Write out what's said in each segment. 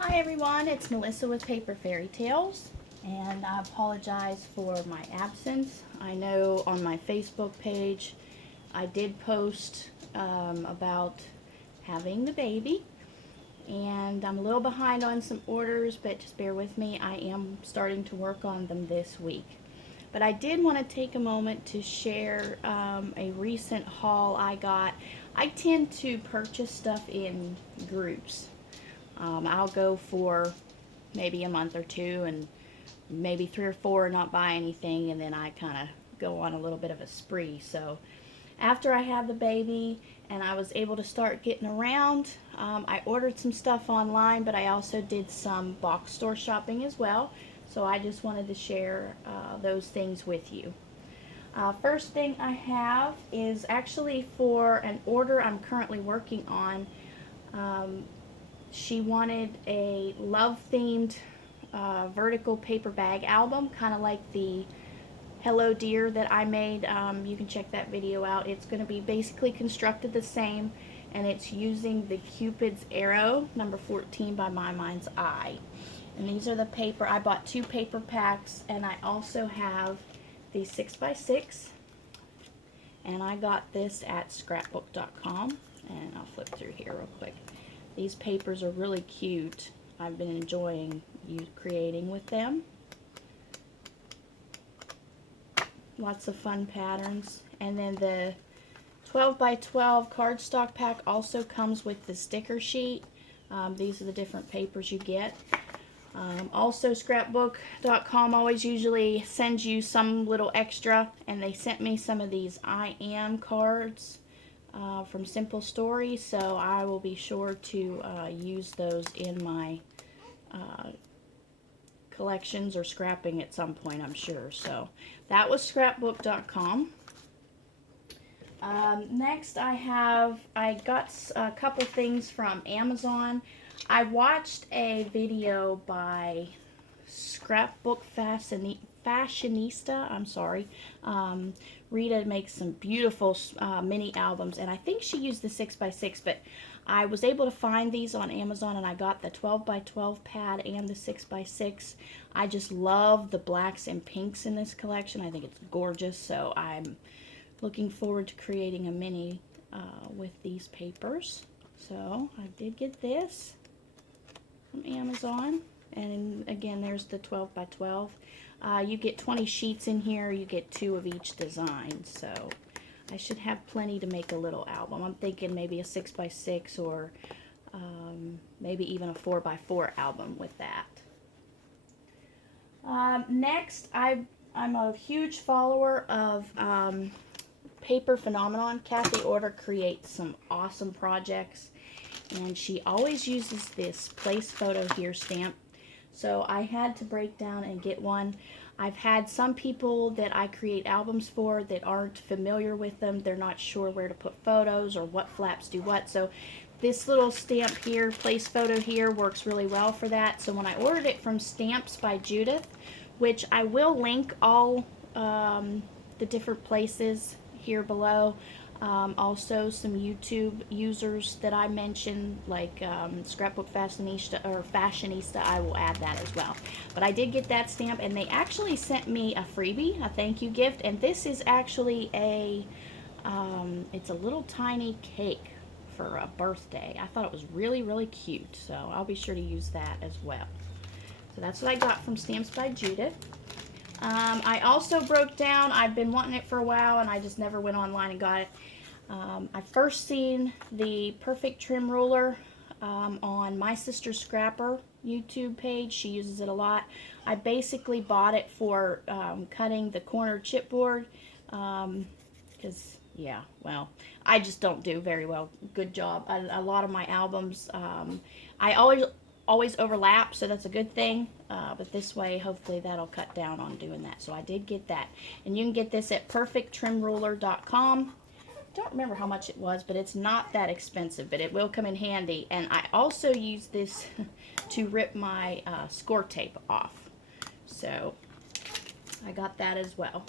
Hi everyone, it's Melissa with Paper Fairy Tales, and I apologize for my absence. I know on my Facebook page I did post about having the baby, and I'm a little behind on some orders, but just bear with me. I am starting to work on them this week. But I did want to take a moment to share a recent haul I got. I tend to purchase stuff in groups. I'll go for maybe a month or two and maybe 3 or 4 and not buy anything, and then I kind of go on a little bit of a spree. So after I had the baby and I was able to start getting around, I ordered some stuff online, but I also did some box store shopping as well. So I just wanted to share those things with you. First thing I have is actually for an order I'm currently working on. She wanted a love-themed vertical paper bag album, kind of like the Hello Dear that I made. You can check that video out. It's going to be basically constructed the same, and it's using the Cupid's Arrow number 14 by My Mind's Eye. And these are the paper. I bought 2 paper packs, and I also have the 6x6, and I got this at scrapbook.com, and I'll flip through here real quick. These papers are really cute. I've been enjoying creating with them. Lots of fun patterns. And then the 12 by 12 cardstock pack also comes with the sticker sheet. These are the different papers you get. Also, scrapbook.com always usually sends you some little extra, and they sent me some of these I Am cards from Simple Stories, so I will be sure to use those in my collections or scrapping at some point, I'm sure. So that was scrapbook.com. Next I got a couple things from Amazon. I watched a video by Scrapbook Fashionista. I'm sorry. Rita makes some beautiful mini albums, and I think she used the 6x6, but I was able to find these on Amazon, and I got the 12 by 12 pad and the 6x6. I just love the blacks and pinks in this collection. I think it's gorgeous, so I'm looking forward to creating a mini with these papers. So I did get this from Amazon, and again, there's the 12 by 12. You get 20 sheets in here. You get 2 of each design, so I should have plenty to make a little album. I'm thinking maybe a 6x6 or maybe even a 4x4 album with that. Next, I'm a huge follower of Paper Phenomenon. Kathy Order creates some awesome projects, and she always uses this Place Photo Here stamp. So I had to break down and get one. I've had some people that I create albums for that aren't familiar with them. They're not sure where to put photos or what flaps do what. So this little stamp here, Place Photo Here, works really well for that. So when I ordered it from Stamps by Judith, which I will link all the different places here below. Also some YouTube users that I mentioned, like Scrapbook Fashionista, I will add that as well. But I did get that stamp, and they actually sent me a freebie, a thank you gift, and this is actually it's a little tiny cake for a birthday. I thought it was really, really cute, so I'll be sure to use that as well. So that's what I got from Stamps by Judith. I also broke down, I've been wanting it for a while, and I just never went online and got it. I first seen the Perfect Trim Ruler on My Sister Scrapper YouTube page. She uses it a lot. I basically bought it for cutting the corner chipboard because, yeah, well, I just don't do very well. Good job. A lot of my albums, I always overlap, so that's a good thing. But this way, hopefully, that'll cut down on doing that. So I did get that. And you can get this at perfecttrimruler.com. Don't remember how much it was, but it's not that expensive, but it will come in handy. And I also use this to rip my score tape off. So I got that as well.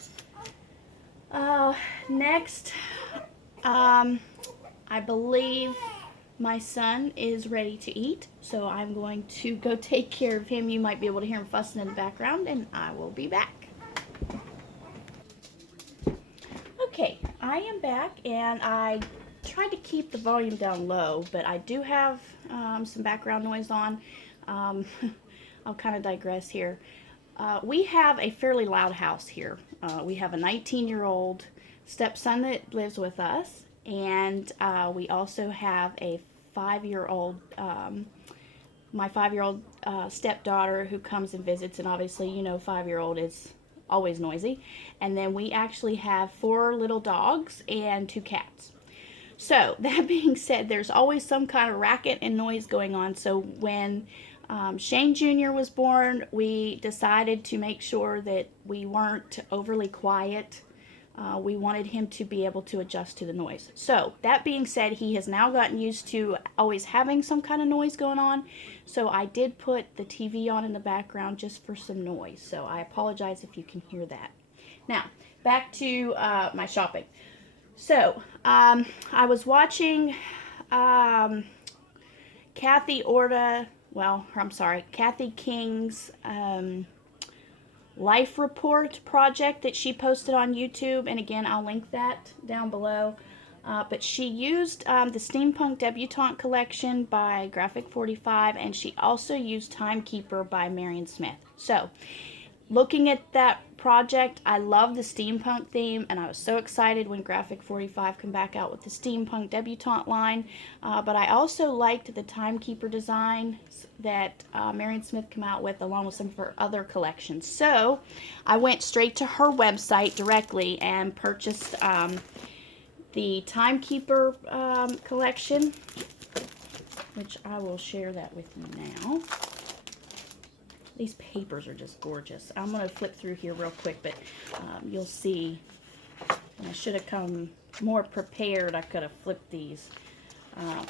Next, I believe my son is ready to eat, so I'm going to go take care of him. You might be able to hear him fussing in the background, and I will be back. Okay, I am back, and I tried to keep the volume down low, but I do have some background noise on. Um, I'll kind of digress here. We have a fairly loud house here. We have a 19-year-old stepson that lives with us, and we also have a 5-year-old, my 5-year-old stepdaughter who comes and visits, and obviously, you know, 5-year-old is always noisy. And then we actually have 4 little dogs and 2 cats. So that being said, there's always some kind of racket and noise going on. So when Shane Jr. was born, we decided to make sure that we weren't overly quiet. We wanted him to be able to adjust to the noise. So that being said, he has now gotten used to always having some kind of noise going on. So I did put the TV on in the background just for some noise. So I apologize if you can hear that. Now, back to my shopping. So I was watching Kathy King's life report project that she posted on YouTube, and again, I'll link that down below. But she used the Steampunk Debutante collection by Graphic 45, and she also used Timekeeper by Marion Smith. So, looking at that project, I love the steampunk theme, and I was so excited when Graphic 45 came back out with the Steampunk Debutante line. But I also liked the Timekeeper design that Marion Smith came out with, along with some of her other collections. So I went straight to her website directly and purchased the Timekeeper collection, which I will share that with you now. These papers are just gorgeous. I'm going to flip through here real quick, but you'll see. I should have come more prepared. I could have flipped these.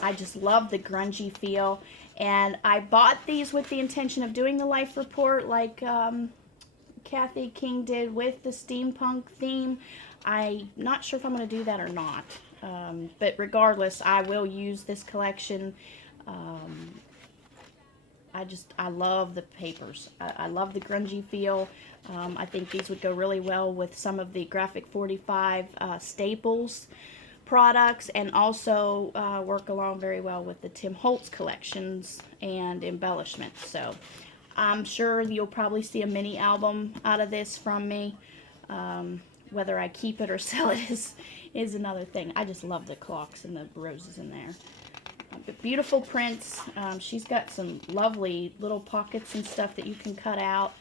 I just love the grungy feel. And I bought these with the intention of doing the life report like Kathy King did with the steampunk theme. I'm not sure if I'm going to do that or not. But regardless, I will use this collection. I love the papers. I love the grungy feel. I think these would go really well with some of the Graphic 45 staples products, and also work along very well with the Tim Holtz collections and embellishments. So I'm sure you'll probably see a mini album out of this from me. Whether I keep it or sell it is another thing. I just love the clocks and the roses in there. But beautiful prints. She's got some lovely little pockets and stuff that you can cut out.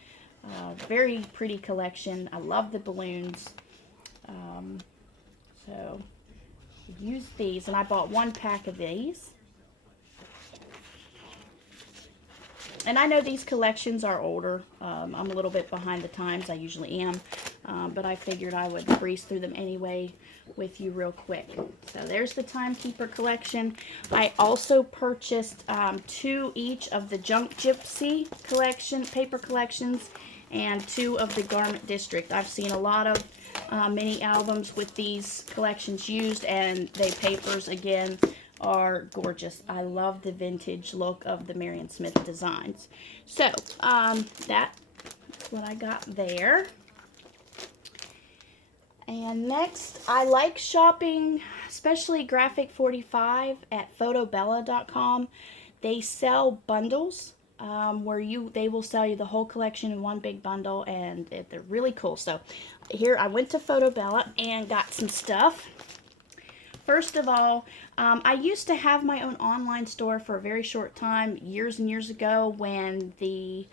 Very pretty collection. I love the balloons. So use these, and I bought 1 pack of these. And I know these collections are older. I'm a little bit behind the times. I usually am. But I figured I would breeze through them anyway with you real quick. So there's the Timekeeper collection. I also purchased 2 each of the Junk Gypsy collection, paper collections, and 2 of the Garment District. I've seen a lot of mini albums with these collections used, and the papers, again, are gorgeous. I love the vintage look of the Marion Smith designs. So, that's what I got there. And next, I like shopping, especially Graphic 45 at photobella.com. They sell bundles where they will sell you the whole collection in one big bundle, and they're really cool. So here I went to Photobella and got some stuff. First of all, I used to have my own online store for a very short time, years and years ago, when the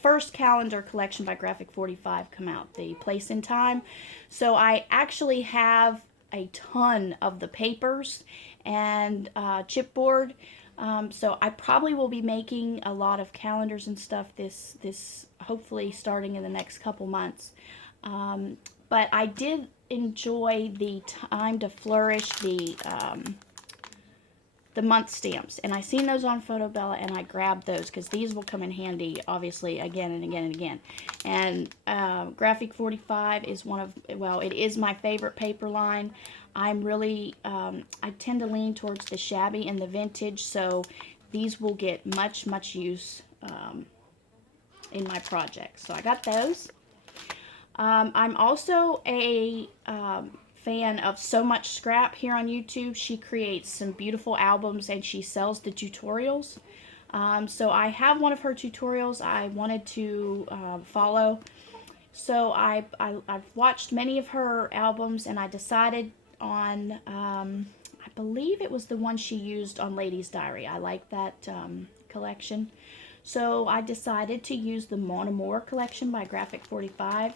first calendar collection by Graphic 45 come out, the Place in Time. So I actually have a ton of the papers and chipboard. So I probably will be making a lot of calendars and stuff this hopefully starting in the next couple months. But I did enjoy the Time to Flourish, the the month stamps. And I seen those on Photobella, and I grabbed those because these will come in handy, obviously, again and again and again. And Graphic 45 is one of, well, it is my favorite paper line. I'm really, I tend to lean towards the shabby and the vintage, so these will get much use in my projects. So I got those. I'm also a fan of So Much Scrap here on YouTube. She creates some beautiful albums and she sells the tutorials. So I have one of her tutorials I wanted to follow. So I've watched many of her albums, and I decided on, I believe it was the one she used on Lady's Diary. I like that collection. So I decided to use the Mon Amour collection by Graphic 45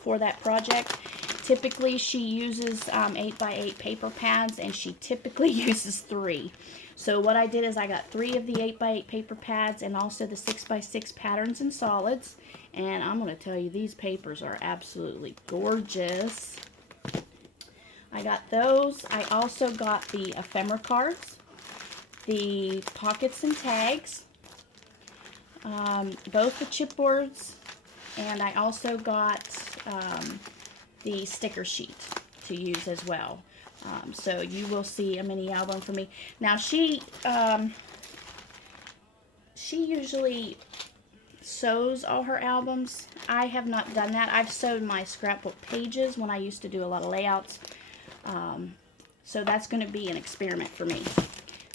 for that project. Typically she uses 8x8 paper pads, and she typically uses 3. So what I did is I got 3 of the 8x8 paper pads and also the 6x6 patterns and solids. And I'm going to tell you, these papers are absolutely gorgeous. I got those. I also got the ephemera cards, the pockets and tags, both the chipboards, and I also got the sticker sheet to use as well. So you will see a mini album from me. Now she usually sews all her albums. I have not done that. I've sewed my scrapbook pages when I used to do a lot of layouts. So that's going to be an experiment for me.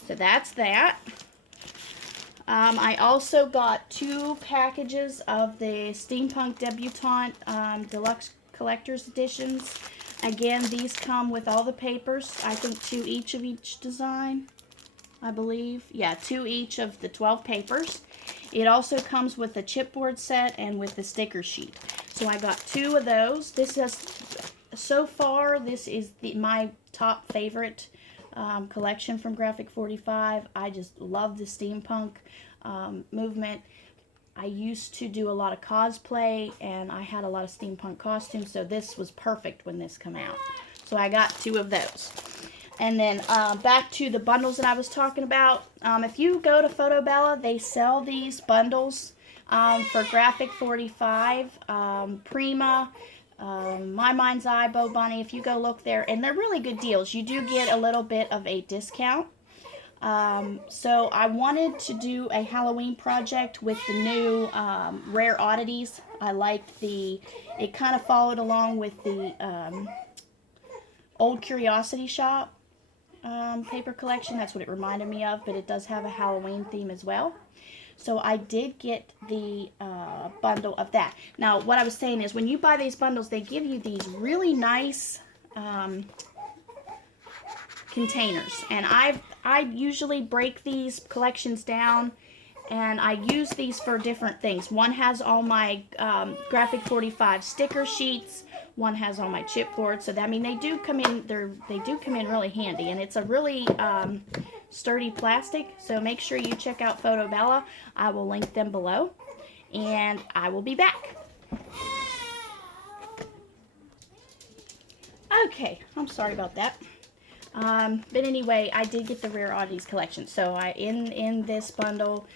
So that's that. I also got 2 packages of the Steampunk Debutante Deluxe Collector's Editions. Again, these come with all the papers. I think 2 each of each design, I believe. Yeah, 2 each of the 12 papers. It also comes with the chipboard set and with the sticker sheet. So I got 2 of those. This is, so far, this is my top favorite collection from Graphic 45. I just love the steampunk movement. I used to do a lot of cosplay, and I had a lot of steampunk costumes, so this was perfect when this came out. So I got 2 of those. And then back to the bundles that I was talking about. If you go to Photobella, they sell these bundles for Graphic 45, Prima, My Mind's Eye, Bo Bunny. If you go look there, and they're really good deals. You do get a little bit of a discount. So I wanted to do a Halloween project with the new Rare Oddities. I liked it kind of followed along with the Old Curiosity Shop paper collection. That's what it reminded me of, but it does have a Halloween theme as well. So I did get the bundle of that. Now, what I was saying is, when you buy these bundles, they give you these really nice containers. And I usually break these collections down, and I use these for different things. One has all my Graphic 45 sticker sheets. One has all my chipboards. So that, I mean, they do come in. They do come in really handy, and it's a really sturdy plastic. So make sure you check out Photobella. I will link them below, and I will be back. Okay, I'm sorry about that. But anyway, I did get the Rare Oddities collection. So in this bundle,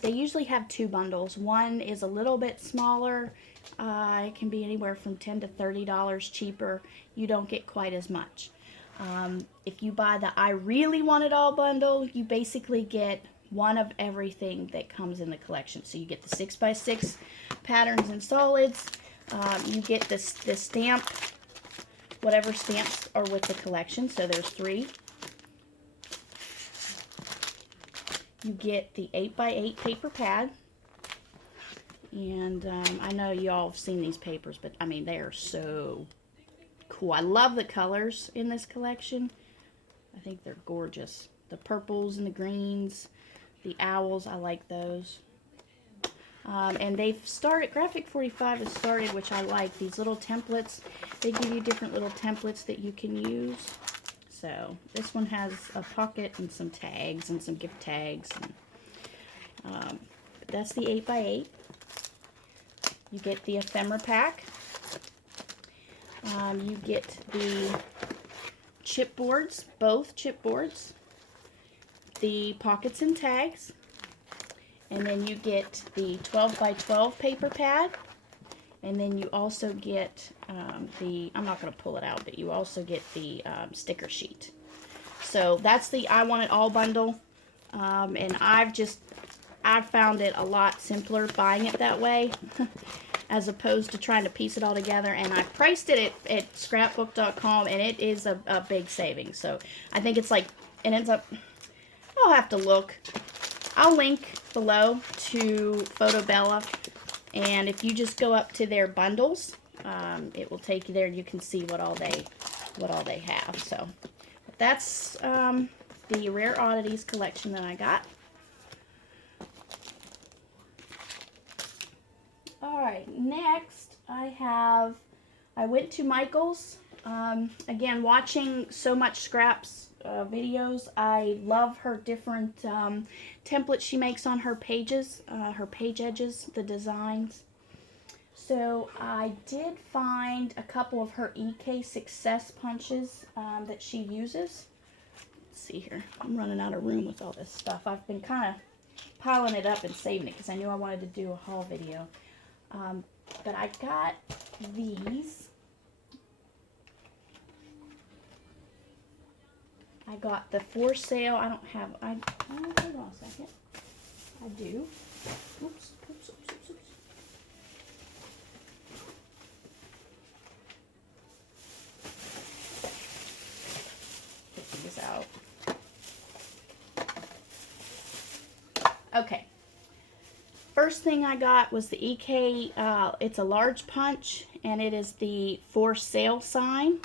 they usually have 2 bundles. One is a little bit smaller. It can be anywhere from $10 to $30 cheaper. You don't get quite as much. If you buy the I Really Want It All bundle, you basically get one of everything that comes in the collection. So you get the 6x6 patterns and solids. You get the stamp, whatever stamps are with the collection. So there's 3. You get the 8x8 paper pad. And I know you all have seen these papers, but I mean, they are so cool. I love the colors in this collection. I think they're gorgeous. The purples and the greens, the owls, I like those. And they've started, Graphic 45 has started, which I like, these little templates. They give you different little templates that you can use. So this one has a pocket and some tags and some gift tags. And, that's the 8x8. You get the ephemera pack. You get the chipboards, both chipboards. the pockets and tags, and then you get the 12 by 12 paper pad, and then you also get I'm not going to pull it out, but you also get the sticker sheet. So that's the I Want It All bundle, and I've found it a lot simpler buying it that way as opposed to trying to piece it all together. And I priced it at scrapbook.com, and it is a big saving. So I think it's like, it ends up, I'll have to look. I'll link below to Photobella, and if you just go up to their bundles, it will take you there, and you can see what all they have. So that's the Rare Oddities collection that I got. Alright, next I went to Michael's. Again, watching So Much Scraps videos, I love her different templates she makes on her pages, her page edges, the designs. So I did find a couple of her EK Success punches that she uses. Let's see here. I'm running out of room with all this stuff. I've been kind of piling it up and saving it because I knew I wanted to do a haul video. But I got these. I got the for sale. I don't have, hold on a second. I do. Oops. Get these out. Okay. First thing I got was the EK, it's a large punch, and it is the for sale sign.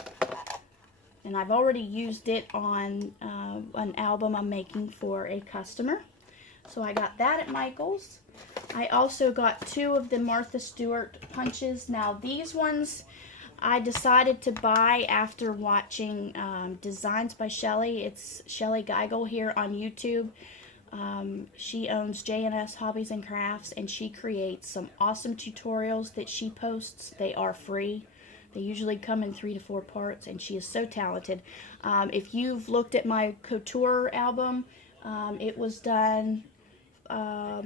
And I've already used it on an album I'm making for a customer. So I got that at Michael's. I also got 2 of the Martha Stewart punches. Now these ones I decided to buy after watching Designs by Shelly. It's Shelly Geigel here on YouTube. She owns J&S Hobbies and Crafts, and she creates some awesome tutorials that she posts. They are free. They usually come in 3 to 4 parts, and she is so talented. If you've looked at my couture album, it was done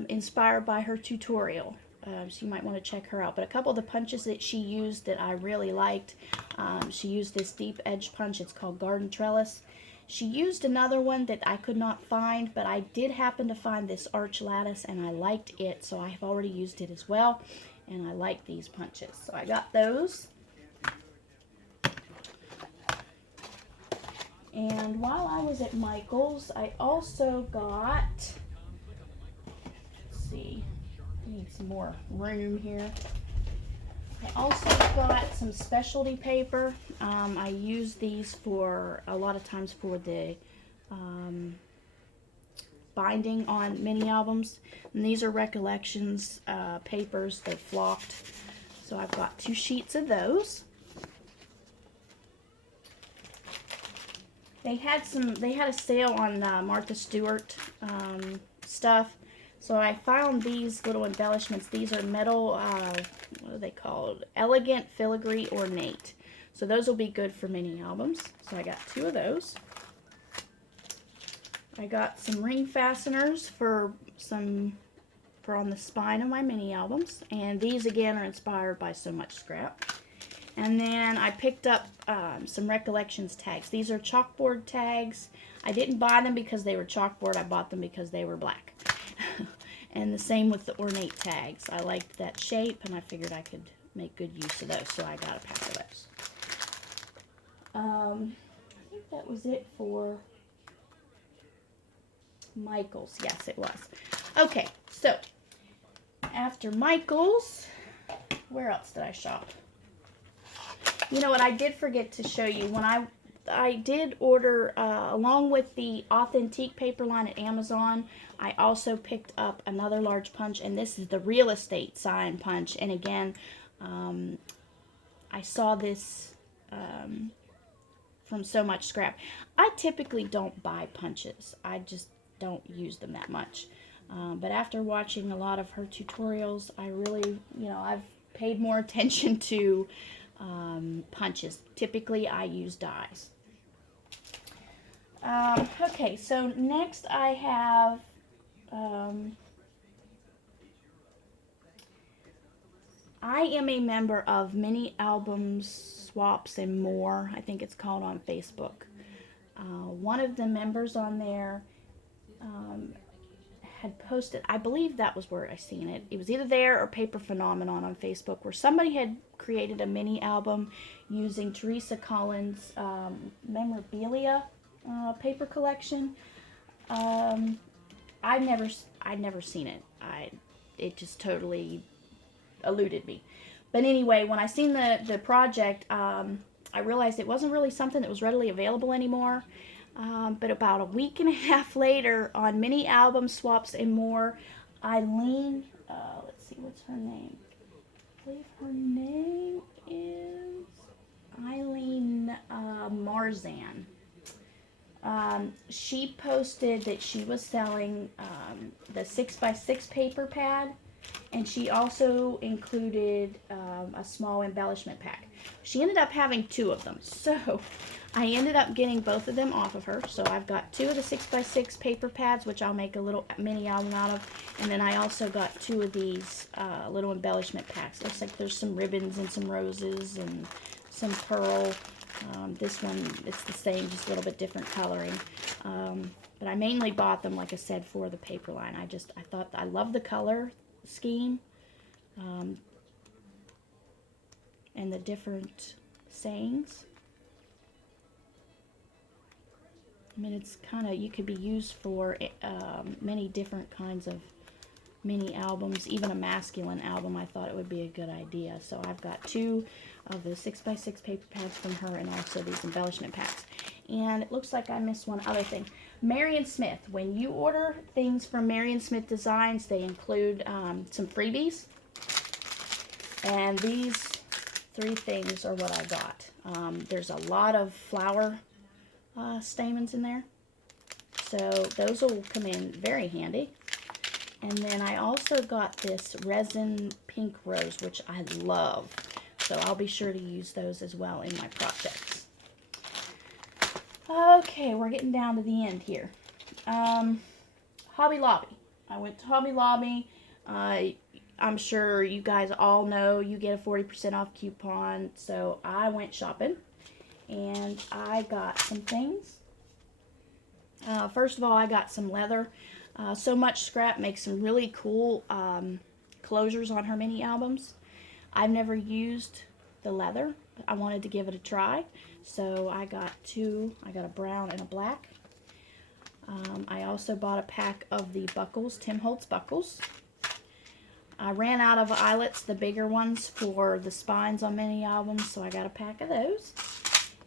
inspired by her tutorial. So you might want to check her out. But a couple of the punches that she used that I really liked, she used this deep edge punch. It's called Garden Trellis. She used another one that I could not find, but I did happen to find this arch lattice, and I liked it, so I have already used it as well, and I like these punches. So I got those. And while I was at Michael's, I also got, let's see, I need some more room here. I also got some specialty paper. I use these for a lot of times for the binding on mini albums. And these are Recollections papers. They're flocked. So I've got 2 sheets of those. They had a sale on Martha Stewart stuff. So I found these little embellishments. These are metal, what are they called? Elegant Filigree Ornate. So those will be good for mini albums. So I got 2 of those. I got some ring fasteners for on the spine of my mini albums. And these again are inspired by So Much Scrap. And then I picked up some Recollections tags. These are chalkboard tags. I didn't buy them because they were chalkboard. I bought them because they were black. And the same with the ornate tags. I liked that shape, and I figured I could make good use of those, so I got a pack of those. I think that was it for Michael's. Yes, it was. Okay, so after Michael's, where else did I shop? You know what, I did forget to show you. When I did order, along with the Authentique paper line at Amazon, I also picked up another large punch, and this is the Real Estate sign punch. And again, I saw this from So Much Scrap. I typically don't buy punches. I just don't use them that much. But after watching a lot of her tutorials, I really, I've paid more attention to punches. Typically, I use dies. Okay, so next I have I am a member of Mini Albums, Swaps, and More. I think it's called on Facebook. One of the members on there um, had posted, I believe that was where I seen it. It was either there or Paper Phenomenon on Facebook, where somebody had created a mini album using Teresa Collins' memorabilia paper collection. Um, I'd never seen it. It just totally eluded me. But anyway, when I seen the project, I realized it wasn't really something that was readily available anymore. But about a week and a half later, on Mini Album Swaps and More, Eileen, let's see, what's her name? I believe her name is Eileen Marzan. She posted that she was selling the 6x6 paper pad, and she also included a small embellishment pack. She ended up having two of them, so I ended up getting both of them off of her. So I've got two of the 6x6 paper pads, which I'll make a little mini album out of, and then I also got two of these little embellishment packs. Looks like there's some ribbons and some roses and some pearl. This one, it's the same, just a little bit different coloring. But I mainly bought them, like I said, for the paper line. I thought, I love the color scheme and the different sayings. I mean, it's kind of, you could be used for many different kinds of mini albums, even a masculine album. I thought it would be a good idea. So I've got two of the 6x6 paper pads from her, and also these embellishment packs. And it looks like I missed one other thing. Marion Smith. When you order things from Marion Smith Designs, they include some freebies. And these three things are what I got. There's a lot of flower stamens in there, so those will come in very handy. And then I also got this resin pink rose, which I love, so I'll be sure to use those as well in my projects. Okay, we're getting down to the end here. Hobby Lobby. I went to Hobby Lobby. I'm sure you guys all know you get a 40% off coupon, so I went shopping and I got some things. First of all, I got some leather. So Much Scrap makes some really cool closures on her mini albums. I've never used the leather, but I wanted to give it a try, so I got two. I got a brown and a black. I also bought a pack of the buckles, Tim Holtz buckles. I ran out of eyelets, the bigger ones for the spines on mini albums, so I got a pack of those.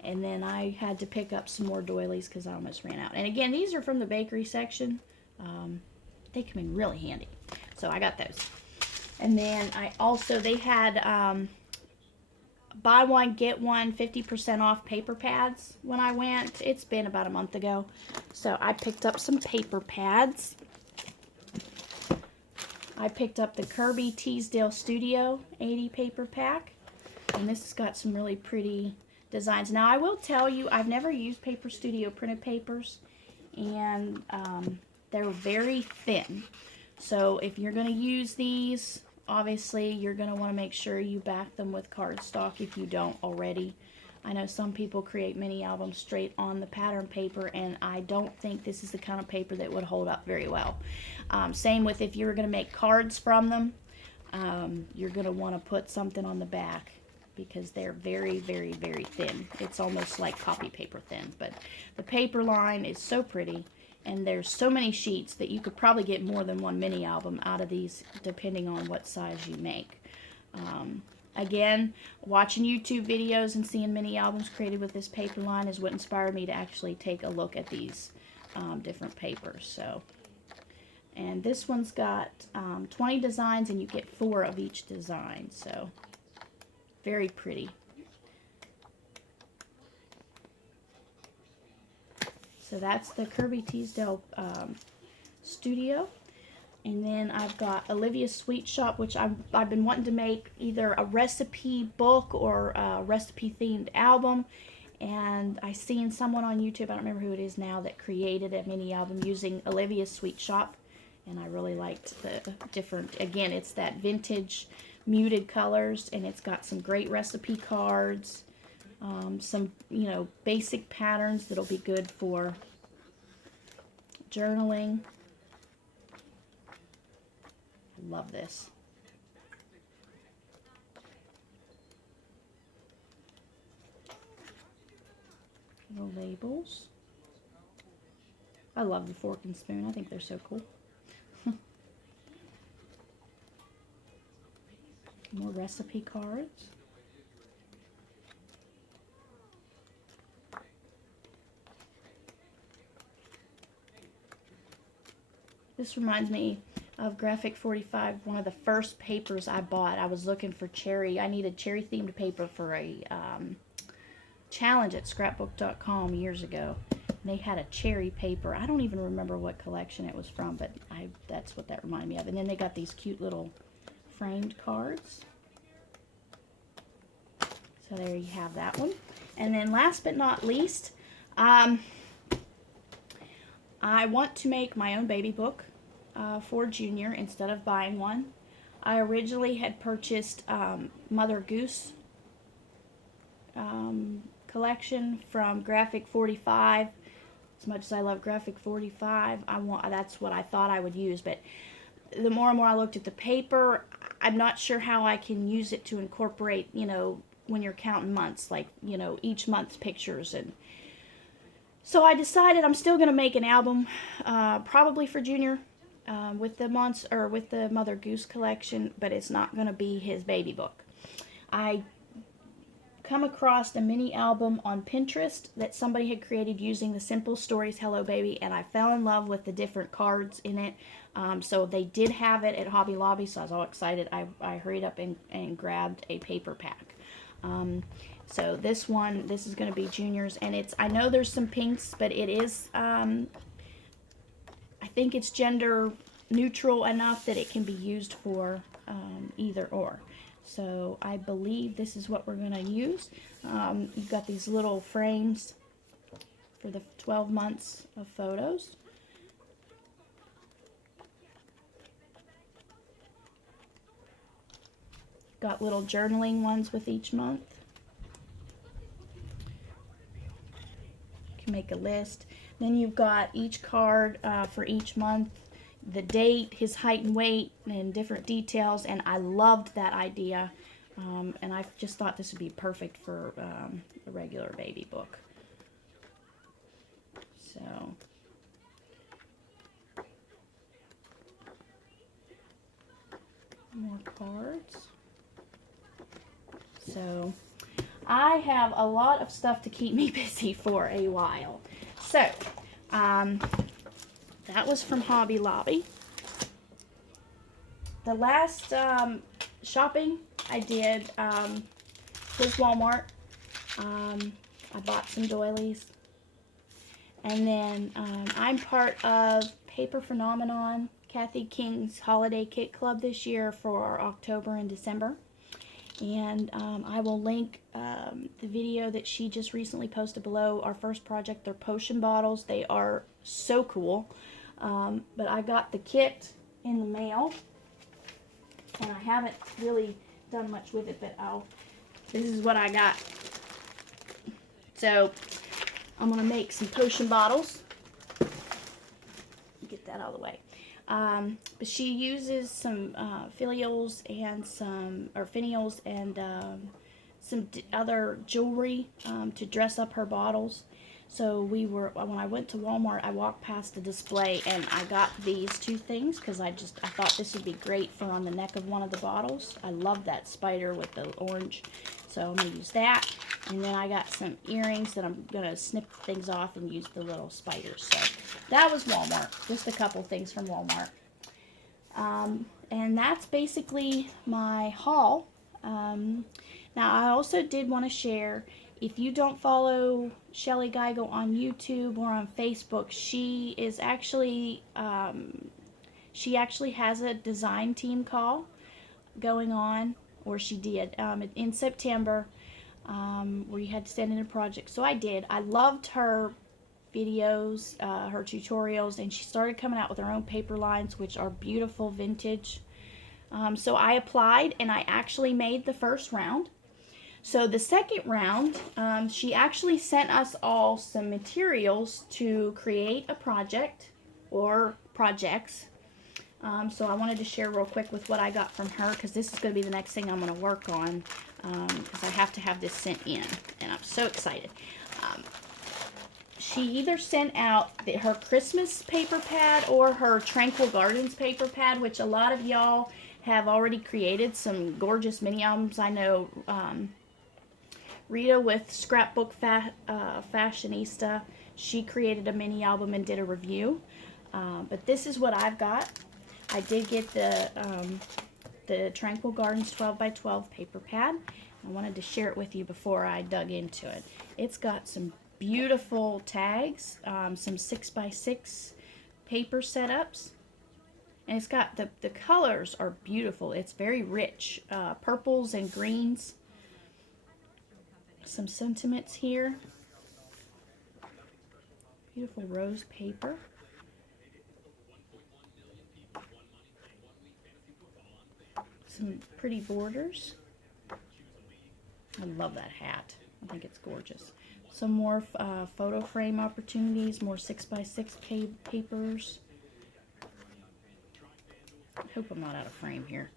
And then I had to pick up some more doilies because I almost ran out. And again, these are from the bakery section. They come in really handy. So I got those. And then I also, they had buy one, get one, 50% off paper pads when I went. It's been about a month ago. So I picked up some paper pads. I picked up the Kirby Teasdale Studio 80 paper pack. And this has got some really pretty designs. Now I will tell you, I've never used Paper Studio printed papers, and they're very thin. So if you're going to use these, obviously you're going to want to make sure you back them with cardstock if you don't already. I know some people create mini albums straight on the pattern paper, and I don't think this is the kind of paper that would hold up very well. Same with if you were going to make cards from them, you're going to want to put something on the back, because they're very, very, very thin. It's almost like copy paper thin. But the paper line is so pretty, and there's so many sheets that you could probably get more than one mini album out of these, depending on what size you make. Again, watching YouTube videos and seeing mini albums created with this paper line is what inspired me to actually take a look at these different papers. So, and this one's got 20 designs, and you get 4 of each design. So, very pretty. So that's the Kirby Teasdale Studio. And then I've got Olivia's Sweet Shop, which I've been wanting to make either a recipe book or a recipe themed album. and I seen someone on YouTube, I don't remember who it is now, that created a mini album using Olivia's Sweet Shop, and I really liked the different, again, it's that vintage muted colors, and it's got some great recipe cards, some, you know, basic patterns that'll be good for journaling. Love this. Little labels. I love the fork and spoon. I think they're so cool. More recipe cards. This reminds me of Graphic 45, one of the first papers I bought. I was looking for cherry. I needed cherry themed paper for a challenge at scrapbook.com years ago. And they had a cherry paper. I don't even remember what collection it was from, but that's what that reminded me of. And then they got these cute little framed cards. So there you have that one. And then last but not least, I want to make my own baby book for Junior instead of buying one. I originally had purchased Mother Goose collection from Graphic 45. As much as I love Graphic 45, that's what I thought I would use. But the more and more I looked at the paper, I'm not sure how I can use it to incorporate, you know, when you're counting months, like, you know, each month's pictures. And so I decided I'm still going to make an album, probably for Junior, with the Mother Goose collection, but it's not going to be his baby book. I come across a mini album on Pinterest that somebody had created using the Simple Stories Hello Baby, and I fell in love with the different cards in it. So they did have it at Hobby Lobby, so I was all excited. I hurried up and grabbed a paper pack. So this is going to be Junior's, and I know there's some pinks, but it is, I think it's gender neutral enough that it can be used for either or. So I believe this is what we're going to use. You've got these little frames for the 12 months of photos. Got little journaling ones with each month. You can make a list. Then you've got each card for each month, the date, his height and weight, and different details, and I loved that idea, and I just thought this would be perfect for a regular baby book. So more cards. So I have a lot of stuff to keep me busy for a while. So that was from Hobby Lobby. The last shopping I did was Walmart. I bought some doilies. And then I'm part of Paper Phenomenon, Kathy King's Holiday Kit Club this year for October and December. And I will link the video that she just recently posted below our first project. They're potion bottles. They are so cool. But I got the kit in the mail, and I haven't really done much with it, but this is what I got. So I'm going to make some potion bottles. Get that out of the way. But she uses some finials and some other jewelry to dress up her bottles. So when I went to Walmart, I walked past the display and I got these two things because I thought this would be great for on the neck of one of the bottles. I love that spider with the orange, so I'm going to use that. And then I got some earrings that I'm going to snip things off and use the little spiders. So that was Walmart. Just a couple things from Walmart. And that's basically my haul. Now I also did want to share, if you don't follow Shelly Geigo on YouTube or on Facebook, she actually has a design team call going on, or she did, in September. where you had to send in a project. So I did. I loved her videos, her tutorials, and she started coming out with her own paper lines, which are beautiful vintage. So I applied, and I actually made the first round. So the second round, she actually sent us all some materials to create a project or projects. So I wanted to share real quick with what I got from her, because this is going to be the next thing I'm going to work on, because I have to have this sent in, and I'm so excited. She either sent out her Christmas paper pad or her Tranquil Gardens paper pad, which a lot of y'all have already created some gorgeous mini albums. I know Rita with Scrapbook Fashionista, she created a mini album and did a review. But this is what I've got. I did get the Tranquil Gardens 12 by 12 paper pad. I wanted to share it with you before I dug into it. It's got some beautiful tags, some 6 by 6 paper setups. And it's got, the colors are beautiful. It's very rich, purples and greens. Some sentiments here. Beautiful rose paper. Some pretty borders. I love that hat. I think it's gorgeous. Some more photo frame opportunities, more 6 by 6 papers. I hope I'm not out of frame here.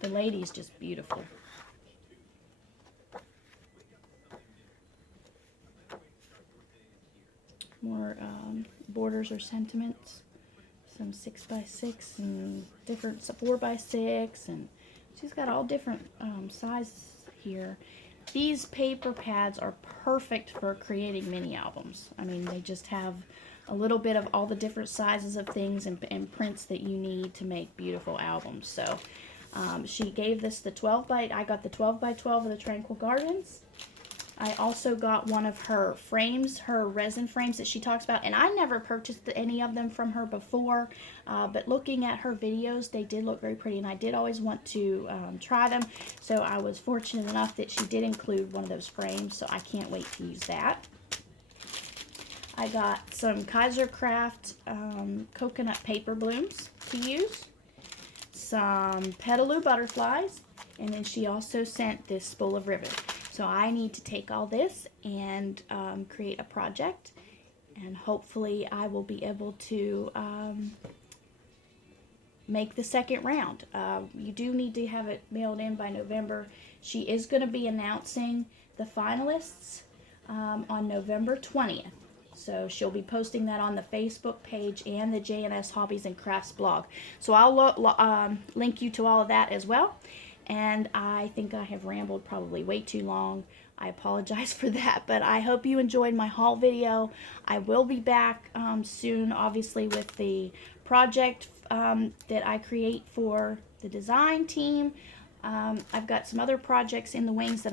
The lady's just beautiful. More borders or sentiments. Some 6 by 6 and different 4 by 6, and she's got all different sizes here. These paper pads are perfect for creating mini albums. I mean, they just have a little bit of all the different sizes of things and prints that you need to make beautiful albums. So she gave this the 12 by, I got the 12 by 12 of the Tranquil Gardens. I also got one of her frames, her resin frames that she talks about, and I never purchased any of them from her before, but looking at her videos, they did look very pretty, and I did always want to try them, so I was fortunate enough that she did include one of those frames, so I can't wait to use that. I got some Kaiser Craft coconut paper blooms to use, some Petaloo butterflies, and then she also sent this spool of ribbon. So I need to take all this and create a project, and hopefully I will be able to make the second round. You do need to have it mailed in by November. She is going to be announcing the finalists on November 20th. So she'll be posting that on the Facebook page and the JNS Hobbies and Crafts blog. So I'll link you to all of that as well. And I think I have rambled probably way too long. I apologize for that, but I hope you enjoyed my haul video. I will be back soon, obviously, with the project that I create for the design team. I've got some other projects in the wings that